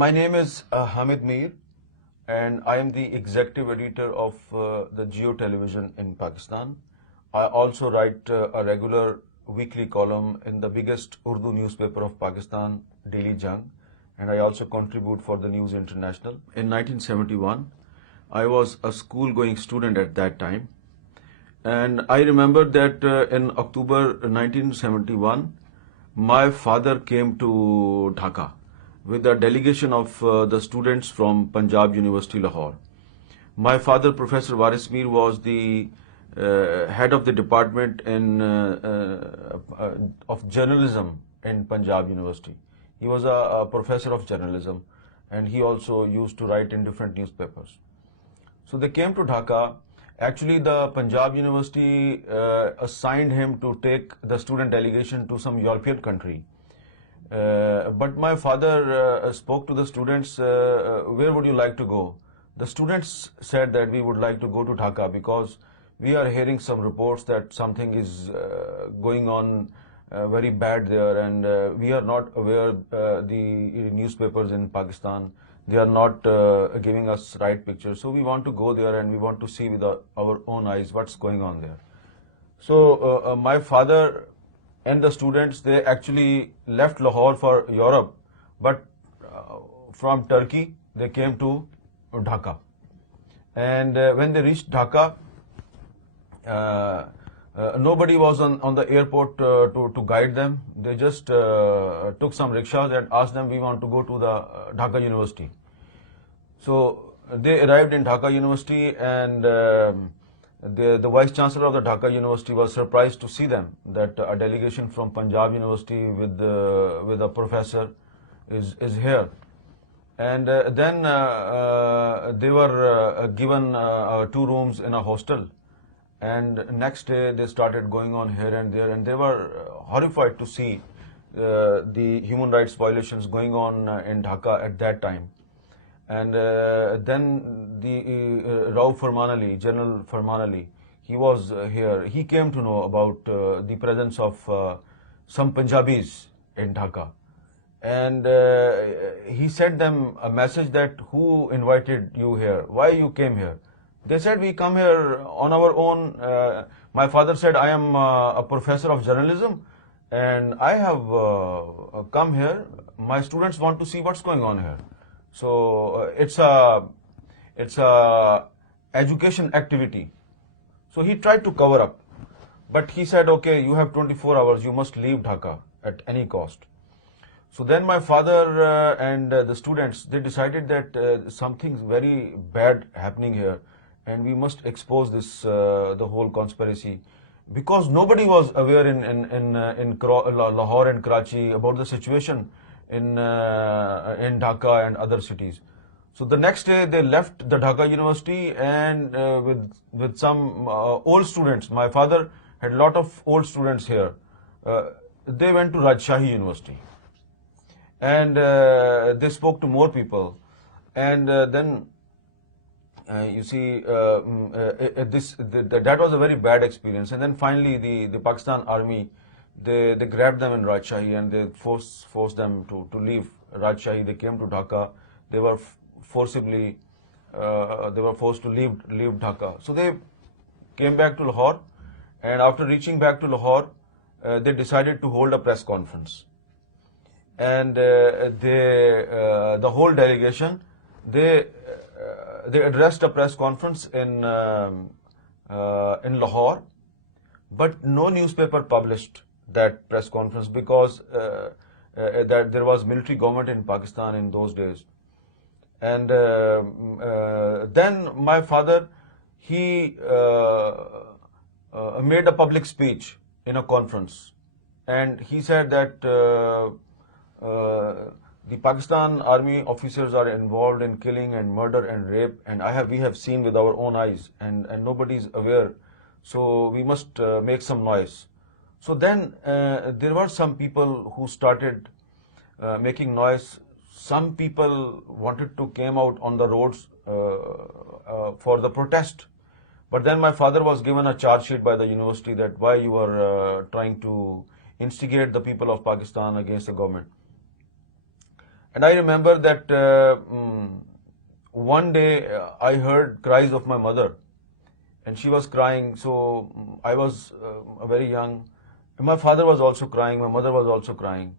My name is Hamid Mir, and I am the executive editor of the Geo Television in Pakistan. I also write a regular weekly column in the biggest Urdu newspaper of Pakistan, Daily Jang, and I also contribute for the News International. In 1971, I was a school-going student at that time, and I remember that in October 1971, my father came to Dhaka with a delegation of the students from Punjab University, Lahore. My father, Professor Waris Mir, was the head of the department of journalism in Punjab University. He was a professor of journalism, and he also used to write in different newspapers. So they came to Dhaka. Actually, the Punjab University assigned him to take the student delegation to some European country. But my father spoke to the students, where would you like to go? The students said that we would like to go to Dhaka because we are hearing some reports that something is going on very bad there, and we are not aware the newspapers in Pakistan, they are not giving us right picture. So we want to go there and we want to see with our own eyes what's going on there. So my father and the students, they actually left Lahore for Europe, but from Turkey, they came to Dhaka. And when they reached Dhaka, nobody was on the airport to guide them. They just took some rickshaws and asked them, we want to go to the Dhaka University. So they arrived in Dhaka University, and the Vice Chancellor of the Dhaka University was surprised to see them, that a delegation from Punjab University with a professor is here. And then they were given 2 rooms in a hostel. And next day they started going on here and there, and they were horrified to see the human rights violations going on in Dhaka at that time. And then the Rauf Farman Ali, General Farman Ali, he was here. He came to know about the presence of some Punjabis in Dhaka. And he sent them a message that, who invited you here? Why you came here? They said, we come here on our own. My father said, I am a professor of journalism, and I have come here. My students want to see what's going on here. So it's a education activity. So he tried to cover up, but he said, okay, you have 24 hours, you must leave Dhaka at any cost. So then my father and the students, they decided that something's very bad happening here, and we must expose this, the whole conspiracy, because nobody was aware in Lahore and Karachi about the situation in Dhaka and other cities. So the next day they left the Dhaka University, and with some old students. My father had a lot of old students here. They went to Rajshahi University, and they spoke to more people, and then you see, that was a very bad experience. And then finally the Pakistan Army, they grabbed them in Rajshahi, and they forced them to leave Rajshahi. They came to Dhaka. They were forced to leave Dhaka. So they came back to Lahore, and after reaching back to Lahore, they decided to hold a press conference. And the whole delegation, they addressed a press conference in Lahore, but no newspaper published that press conference, because that there was military government in Pakistan in those days. And then my father, he made a public speech in a conference, and he said that the Pakistan Army officers are involved in killing and murder and rape, and we have seen with our own eyes, and nobody is aware. So we must make some noise. So then there were some people who started making noise. Some people wanted to came out on the roads for the protest. But then my father was given a charge sheet by the university that why you are trying to instigate the people of Pakistan against the government. And I remember that one day I heard cries of my mother, and she was crying. So I was very young. And my father was also crying. My mother was also crying.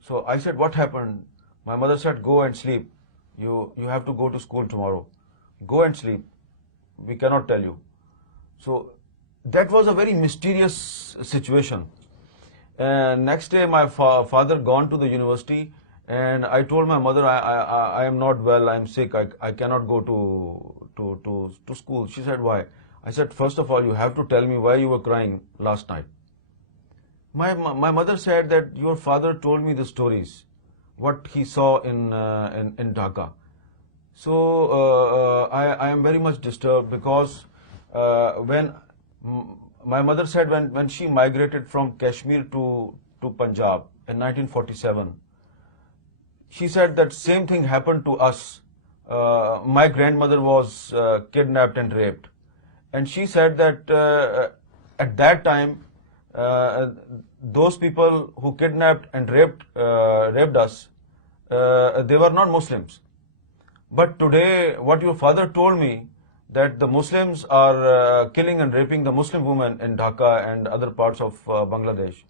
So I said, "What happened?" My mother said, "Go and sleep. You have to go to school tomorrow. Go and sleep. We cannot tell you." So that was a very mysterious situation. And next day, my father gone to the university, and I told my mother, I am not well. I am sick. I cannot go to school. She said, "Why?" I said, "First of all, you have to tell me why you were crying last night." My mother said that your father told me the stories, what he saw in Dhaka. So I am very much disturbed because when my mother said when she migrated from Kashmir to Punjab in 1947, she said that same thing happened to us. My grandmother was kidnapped and raped, and she said that at that time those people who kidnapped and raped us, they were not Muslims. But today, what your father told me, that the Muslims are killing and raping the Muslim women in Dhaka and other parts of Bangladesh.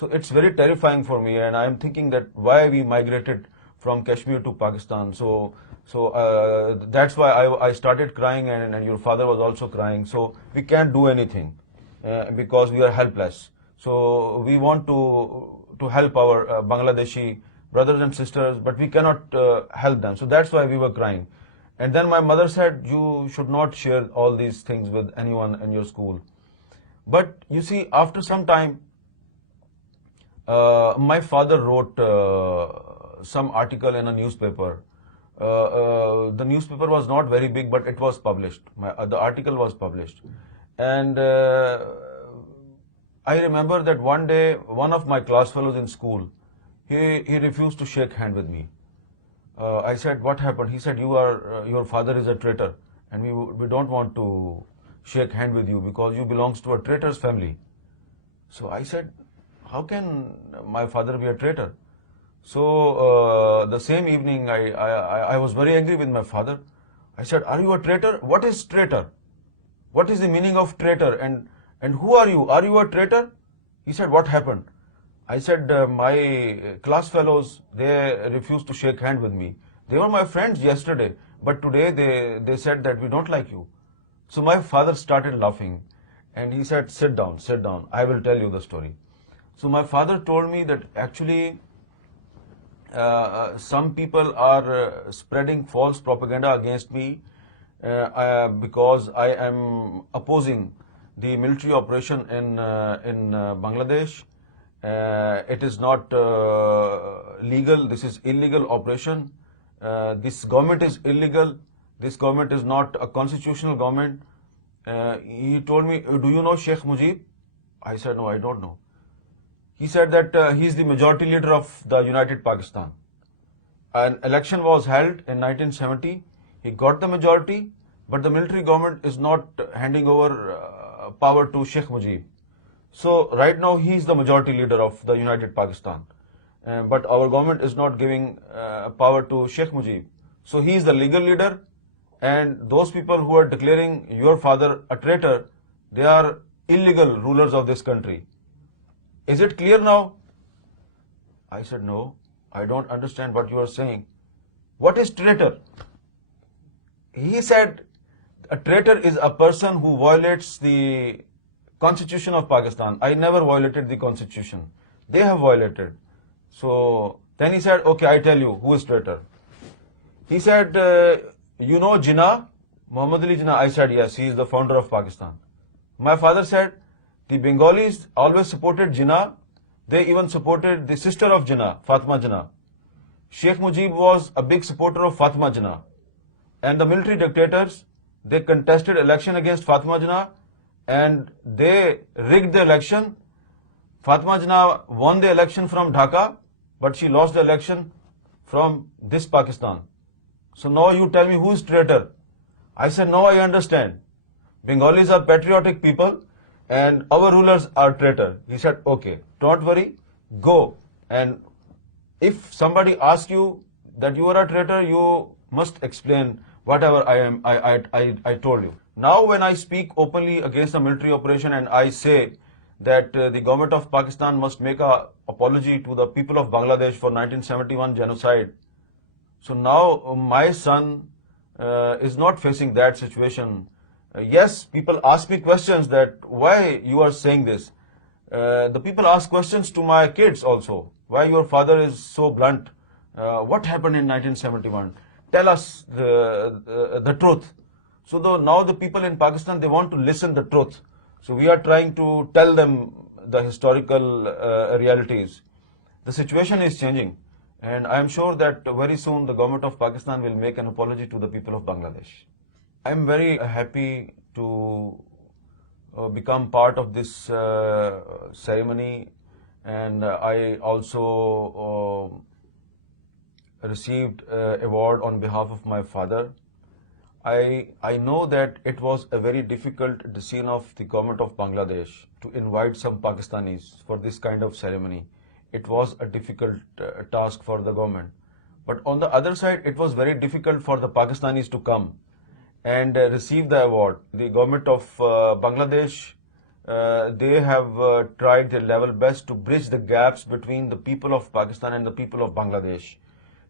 So it's very terrifying for me, and I'm thinking that why we migrated from Kashmir to Pakistan. So that's why I started crying, and your father was also crying. So we can't do anything because we are helpless. So we want to help our Bangladeshi brothers and sisters, but we cannot help them. So that's why we were crying. And then my mother said, "You should not share all these things with anyone in your school." But you see, after some time, my father wrote some article in a newspaper. The newspaper was not very big, but it was published. The article was published. And I remember that one day, one of my class fellows in school, he refused to shake hand with me. I said, "What happened?" He said, your father is a traitor, and we don't want to shake hand with you because you belongs to a traitor's family. So I said, "How can my father be a traitor?" So the same evening, I was very angry with my father. I said, "Are you a traitor? What is traitor? What is the meaning of traitor? And who are you? Are you a traitor?" He said, "What happened?" I said, "My class fellows, they refused to shake hand with me. They were my friends yesterday, but today they said that we don't like you." So my father started laughing, and he said, sit down, I will tell you the story." So my father told me that actually some people are spreading false propaganda against me because I am opposing the military operation in Bangladesh. It is not legal. This is illegal operation. This government is illegal. This government is not a constitutional government. He told me, "Do you know Sheikh Mujib?" I said, "No, I don't know." He said that he is the majority leader of the United Pakistan. An election was held in 1970. He got the majority, but the military government is not handing over power to Sheikh Mujib. So right now he is the majority leader of the United Pakistan, but our government is not giving power to Sheikh Mujib. So he is the legal leader, and those people who are declaring your father a traitor, they are illegal rulers of this country. Is it clear now? I said, "No, I don't understand what you are saying. What is traitor?" He said, "A traitor is a person who violates the Constitution of Pakistan." I never violated the Constitution. They have violated. So then he said, "Okay, I tell you who is traitor." He said, "You know Jinnah, Muhammad Ali Jinnah?" I said, "Yes, he is the founder of Pakistan." My father said, "The Bengalis always supported Jinnah. They even supported the sister of Jinnah, Fatima Jinnah. Sheikh Mujib was a big supporter of Fatima Jinnah. And the military dictators, they contested election against Fatima Jinnah, and they rigged the election. Fatima Jinnah won the election from Dhaka, but she lost the election from this Pakistan. So now you tell me who is traitor?" I said, "No, I understand. Bengalis are patriotic people, and our rulers are traitor." He said, "Okay, don't worry, go. And if somebody asks you that you are a traitor, you must explain whatever I told you. Now when I speak openly against the military operation and I say that the government of Pakistan must make a apology to the people of Bangladesh for 1971 genocide, so now my son is not facing that situation. Yes, people ask me questions that why you are saying this. The people ask questions to my kids also. Why your father is so blunt? What happened in 1971? Tell us the truth. So now the people in Pakistan, they want to listen the truth. So we are trying to tell them the historical realities. The situation is changing, and I am sure that very soon the government of Pakistan will make an apology to the people of Bangladesh. I am very happy to become part of this ceremony, and I also received award on behalf of my father. I know that it was a very difficult decision of the government of Bangladesh to invite some Pakistanis for this kind of ceremony. It was a difficult task for the government. But on the other side, it was very difficult for the Pakistanis to come and receive the award. The government of Bangladesh, they have tried their level best to bridge the gaps between the people of Pakistan and the people of Bangladesh.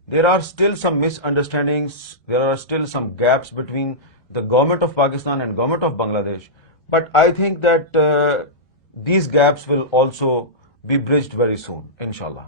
There are still some misunderstandings, there are still some gaps between the government of Pakistan and government of Bangladesh. But I think that these gaps will also be bridged very soon, inshallah.